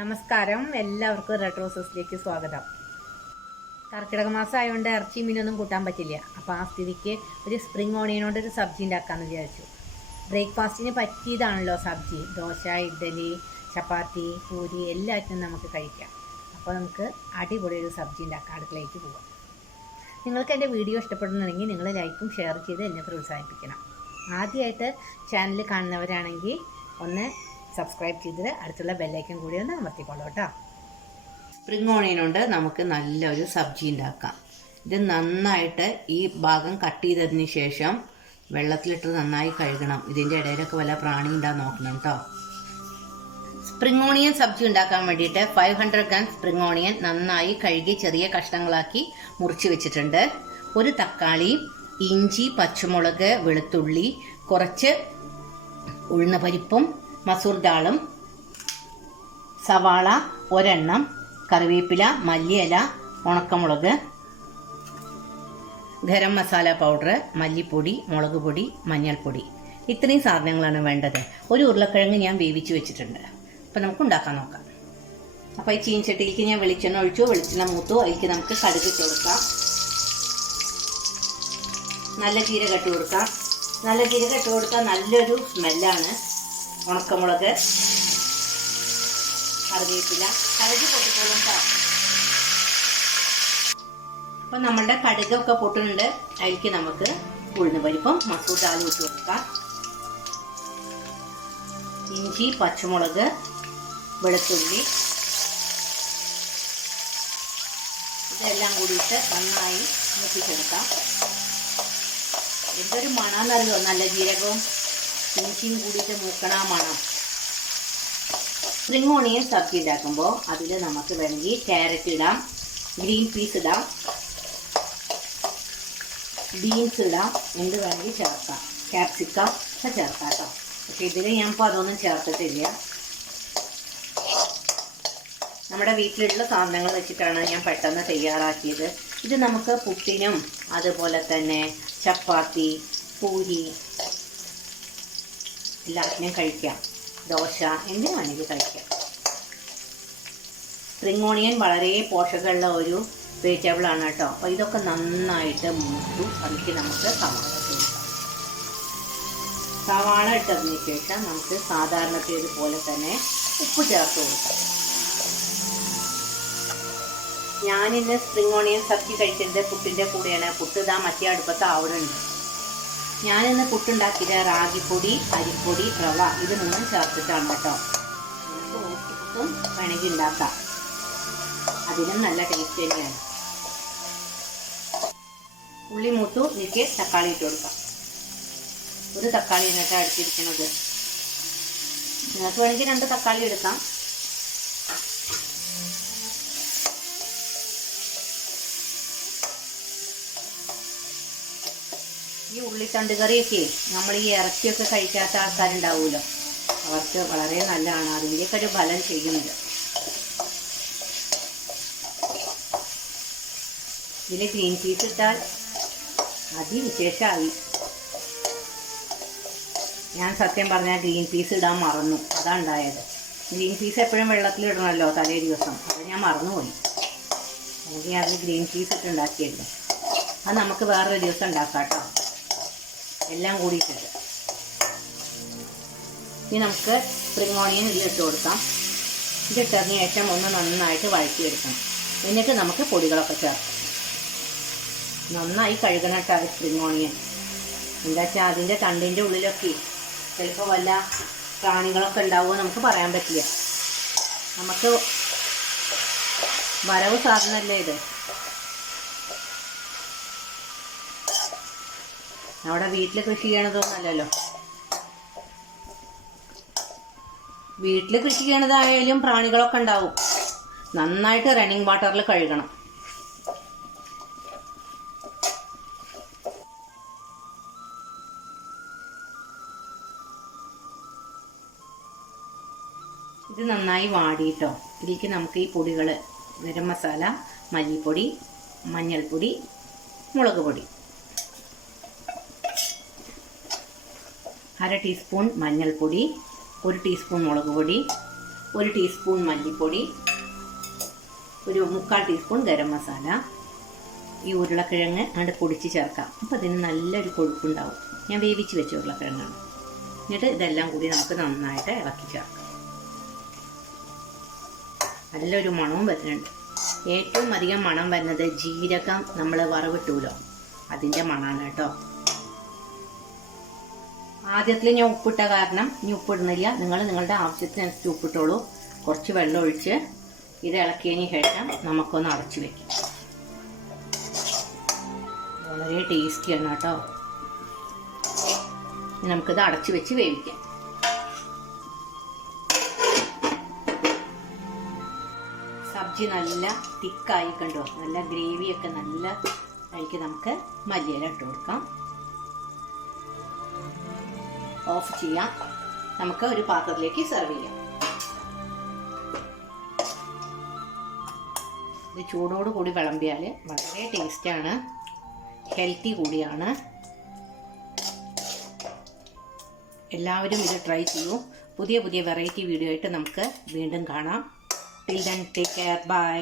നമസ്കാരം, എല്ലാവർക്കും റെഡ് റോസസിലേക്ക് സ്വാഗതം. കർക്കിടക മാസം ആയതുകൊണ്ട് ഇറച്ചി മീനൊന്നും കൂട്ടാൻ പറ്റില്ല. അപ്പോൾ ആ സ്ഥിതിക്ക് ഒരു സ്പ്രിംഗ് ഓണിയനോട് ഒരു സബ്ജി ഉണ്ടാക്കാമെന്ന് വിചാരിച്ചു. ബ്രേക്ക്ഫാസ്റ്റിന് പറ്റിയതാണല്ലോ സബ്ജി. ദോശ, ഇഡ്ഡലി, ചപ്പാത്തി, പൂരി എല്ലാറ്റിനും നമുക്ക് കഴിക്കാം. അപ്പോൾ നമുക്ക് അടിപൊളി ഒരു സബ്ജി ഉണ്ടാക്കാം. അടുക്കളയിലേക്ക് പോകാം. നിങ്ങൾക്ക് എൻ്റെ വീഡിയോ ഇഷ്ടപ്പെടുന്നുണ്ടെങ്കിൽ നിങ്ങൾ ലൈക്കും ഷെയർ ചെയ്ത് എന്നെ പ്രോത്സാഹിപ്പിക്കണം. ആദ്യമായിട്ട് ചാനൽ കാണുന്നവരാണെങ്കിൽ ഒന്ന് സബ്സ്ക്രൈബ് ചെയ്ത് അടുത്തുള്ള ബെല്ലൈക്കൻ കൂടി ഒന്ന് അമർത്തിക്കൊള്ളൂ കേട്ടോ. സ്പ്രിംഗ് ഓണിയൻ കൊണ്ട് നമുക്ക് നല്ലൊരു സബ്ജി ഉണ്ടാക്കാം. ഇത് നന്നായിട്ട് ഈ ഭാഗം കട്ട് ചെയ്തതിന് ശേഷം വെള്ളത്തിലിട്ട് നന്നായി കഴുകണം. ഇതിൻ്റെ ഇടയിലൊക്കെ വല്ല പ്രാണി ഉണ്ടാകാൻ നോക്കണം കേട്ടോ. സ്പ്രിംഗ് ഓണിയൻ സബ്ജി ഉണ്ടാക്കാൻ വേണ്ടിയിട്ട് 500 ഗ്രാം സ്പ്രിംഗ് ഓണിയൻ നന്നായി കഴുകി ചെറിയ കഷ്ണങ്ങളാക്കി മുറിച്ച് വെച്ചിട്ടുണ്ട്. ഒരു തക്കാളി, ഇഞ്ചി, പച്ചമുളക്, വെളുത്തുള്ളി, കുറച്ച് ഉഴുന്ന പരിപ്പും മസൂർ ദാളും, സവാള ഒരെണ്ണം, കറിവേപ്പില, മല്ലിയില, ഉണക്കമുളക്, ഗരം മസാല പൗഡർ, മല്ലിപ്പൊടി, മുളക് പൊടി, മഞ്ഞൾപ്പൊടി, ഇത്രയും സാധനങ്ങളാണ് വേണ്ടത്. ഒരു ഉരുളക്കിഴങ്ങ് ഞാൻ വേവിച്ച് വെച്ചിട്ടുണ്ട്. അപ്പം നമുക്ക് ഉണ്ടാക്കാൻ നോക്കാം. അപ്പോൾ ഈ ചീൻചട്ടിയിലേക്ക് ഞാൻ വെളിച്ചെണ്ണ ഒഴിച്ചു. വെളിച്ചെണ്ണ മൂത്തു. അതിലേക്ക് നമുക്ക് കടുക് ഇട്ട് കൊടുക്കാം. നല്ല ജീരകം ഇട്ട് കൊടുക്കാം. നല്ല ജീരകം ഇട്ട് കൊടുത്താൽ നല്ലൊരു സ്മെല്ലാണ്. ഉണക്കമുളക്, കറിവേപ്പില, കടുക് പൊട്ടിക്കൊള്ളും. അപ്പം നമ്മളുടെ കടുകൊക്കെ പൊട്ടുന്നുണ്ട്. അതിലേക്ക് നമുക്ക് ഉഴുന്ന പരിപ്പും മസൂർ ദാലും ഇട്ട് കൊടുക്കാം. ഇഞ്ചി, പച്ചമുളക്, വെളുത്തുള്ളി ഇതെല്ലാം കൂടിയിട്ട് നന്നായി മൂപ്പിച്ചെടുക്കാം. എന്തൊരു മണമെന്നറിയോ, നല്ല ജീരകവും ഇഞ്ചിയും കൂടിയിട്ട് മൂക്കണ മണം. സ്പ്രിംഗ് ഓണിയൻ സബ്ജി ഉണ്ടാക്കുമ്പോൾ അതിൽ നമുക്ക് വേണമെങ്കിൽ ക്യാരറ്റ് ഇടാം, ഗ്രീൻ പീസ് ഇടാം, ബീൻസ് ഇടാം, എന്ത് വേണമെങ്കിൽ ചേർക്കാം. ക്യാപ്സിക്കം ഒക്കെ ചേർക്കാം കേട്ടോ. പക്ഷേ ഇതിൽ ഞാനിപ്പോൾ അതൊന്നും ചേർത്തിട്ടില്ല. നമ്മുടെ വീട്ടിലുള്ള സാധനങ്ങൾ വെച്ചിട്ടാണ് ഞാൻ പെട്ടെന്ന് തയ്യാറാക്കിയത്. ഇത് നമുക്ക് പുട്ടിനും അതുപോലെ തന്നെ ചപ്പാത്തി, പൂരി എല്ലാത്തിനും കഴിക്കാം. ദോശ എന്തിനു വേണമെങ്കിൽ കഴിക്കാം. സ്പ്രിംഗ് ഓണിയൻ വളരെ പോഷകമുള്ള ഒരു വെജിറ്റബിളാണ് കേട്ടോ. അപ്പോൾ ഇതൊക്കെ നന്നായിട്ട് മൂത്തു. അതിലേക്ക് നമുക്ക് സവാള ഇട്ട് കൊടുക്കാം. സവാള ഇട്ടതിന് ശേഷം നമുക്ക് സാധാരണത്തേതുപോലെ തന്നെ ഉപ്പ് ചേർത്ത് കൊടുക്കാം. ഞാനിന്ന് സ്പ്രിംഗ് ഓണിയൻ സബ്ജി കഴിച്ചത് പുട്ടിൻ്റെ കൂടെയാണ്. പുട്ട് ഇതാ മറ്റേ അടുപ്പത്ത് ആവുന്നുണ്ട്. ഞാനിന്ന് പുട്ടുണ്ടാക്കിയത് റാഗിപ്പൊടി, അരിപ്പൊടി, റവ ഇത് മൂന്നും ചേർത്തിട്ടാണ് കേട്ടോ. നമുക്ക് പുട്ടും വേണമെങ്കിൽ ഉണ്ടാക്കാം. അതിനും നല്ല ടേസ്റ്റ് തന്നെയാണ്. ഉള്ളി മൂത്തു. ഇതിലേക്ക് തക്കാളി ഇട്ട് കൊടുക്കാം. ഒരു തക്കാളി എന്നിട്ട് അടിച്ചിരിക്കുന്നത്. നിങ്ങൾക്ക് വേണമെങ്കിൽ 2 തക്കാളി എടുക്കാം. ഈ ഉള്ളിത്തണ്ട് കറിയൊക്കെ നമ്മൾ ഈ ഇറച്ചിയൊക്കെ കഴിക്കാത്ത ആൾക്കാരുണ്ടാവുമല്ലോ, അവർക്ക് വളരെ നല്ലതാണ്. അതിൻ്റെയൊക്കെ ഒരു ഫലം ചെയ്യുന്നുണ്ട്. ഇതിൽ ഗ്രീൻ പീസ് ഇട്ടാൽ അതിവിശേഷമായി. ഞാൻ സത്യം പറഞ്ഞാൽ ഗ്രീൻ പീസ് ഇടാൻ മറന്നു. അതാണ് ഉണ്ടായത്. ഗ്രീൻ പീസ് എപ്പോഴും വെള്ളത്തിലിടണമല്ലോ തലേ ദിവസം. അത് ഞാൻ മറന്നുപോയി. അല്ലെങ്കിൽ അത് ഗ്രീൻ പീസ് ഇട്ടുണ്ടാക്കിയല്ലോ. അത് നമുക്ക് വേറൊരു ദിവസം ഉണ്ടാക്കാം കേട്ടോ. എല്ലാം കൂടിയിട്ടിട്ട് ഇനി നമുക്ക് സ്പ്രിംഗ് ഓണിയൻ ഇതിലിട്ട് കൊടുക്കാം. ഇതിട്ടതിന് ശേഷം ഒന്ന് നന്നായിട്ട് വഴറ്റിയെടുക്കണം. എന്നിട്ട് നമുക്ക് പൊടികളൊക്കെ ചേർക്കാം. നന്നായി കഴുകണം കേട്ടോ സ്പ്രിംഗ് ഓണിയൻ. എന്താ വെച്ചാൽ അതിൻ്റെ തണ്ടിൻ്റെ ഉള്ളിലൊക്കെ ചിലപ്പോൾ വല്ല പ്രാണികളൊക്കെ ഉണ്ടാവുമോ നമുക്ക് പറയാൻ പറ്റില്ല. നമുക്ക് വരവ് സാധനമല്ലേ ഇത്. നമ്മുടെ വീട്ടിൽ കൃഷി ചെയ്യണതൊന്നുമല്ലല്ലോ. വീട്ടിൽ കൃഷി ചെയ്യണതായാലും പ്രാണികളൊക്കെ ഉണ്ടാവും. നന്നായിട്ട് റണ്ണിങ് വാട്ടറിൽ കഴുകണം. ഇത് നന്നായി വാടിയിട്ടോ. ഇതിലേക്ക് നമുക്ക് ഈ പൊടികൾ ഗരം മസാല, മല്ലിപ്പൊടി, മഞ്ഞൾപ്പൊടി, മുളക് പൊടി, 1/2 ടീസ്പൂൺ മഞ്ഞൾപ്പൊടി, 1 ടീസ്പൂൺ മുളക് പൊടി, 1 ടീസ്പൂൺ മല്ലിപ്പൊടി, ഒരു 3/4 ടീസ്പൂൺ ഗരം മസാല. ഈ ഉരുളക്കിഴങ്ങ് അങ്ങോട്ട് പൊടിച്ച് ചേർക്കാം. അപ്പോൾ അതിന് നല്ലൊരു കൊഴുപ്പുണ്ടാവും. ഞാൻ വേവിച്ച് വെച്ച ഉരുളക്കിഴങ്ങാണ്. എന്നിട്ട് ഇതെല്ലാം കൂടി നമുക്ക് നന്നായിട്ട് ഇളക്കി ചേർക്കാം. നല്ലൊരു മണവും വരുന്നുണ്ട്. ഏറ്റവും അധികം മണം വരുന്നത് ജീരകം നമ്മൾ വറവിട്ടൂലോ, അതിൻ്റെ മണമാണ് കേട്ടോ. ആദ്യത്തിൽ ഞാൻ ഉപ്പിട്ട കാരണം ഇനി ഉപ്പിടുന്നില്ല. നിങ്ങൾ നിങ്ങളുടെ ആവശ്യത്തിനനുസരിച്ച് ഉപ്പിട്ടോളൂ. കുറച്ച് വെള്ളം ഒഴിച്ച് ഇത് ഇളക്കിയതിന് ശേഷം നമുക്കൊന്ന് അടച്ചു വെക്കാം. വളരെ ടേസ്റ്റിയാണ് കേട്ടോ. നമുക്കിത് അടച്ചു വെച്ച് വേവിക്കാം. സബ്ജി നല്ല തിക്കായി കണ്ടോ, നല്ല ഗ്രേവിയൊക്കെ നല്ല അതിലേക്ക് നമുക്ക് മല്ലിയില ഇട്ട് കൊടുക്കാം. ഓഫ് ചെയ്യാം. നമുക്ക് ഒരു പാത്രത്തിലേക്ക് സെർവ് ചെയ്യാം. ഇത് ചൂടോട് കൂടി വിളമ്പിയാൽ വളരെ ടേസ്റ്റാണ്, ഹെൽത്തി കൂടിയാണ്. എല്ലാവരും ഇത് ട്രൈ ചെയ്യൂ. പുതിയ പുതിയ വെറൈറ്റി വീഡിയോ ആയിട്ട് നമുക്ക് വീണ്ടും കാണാം. Till then take care. By.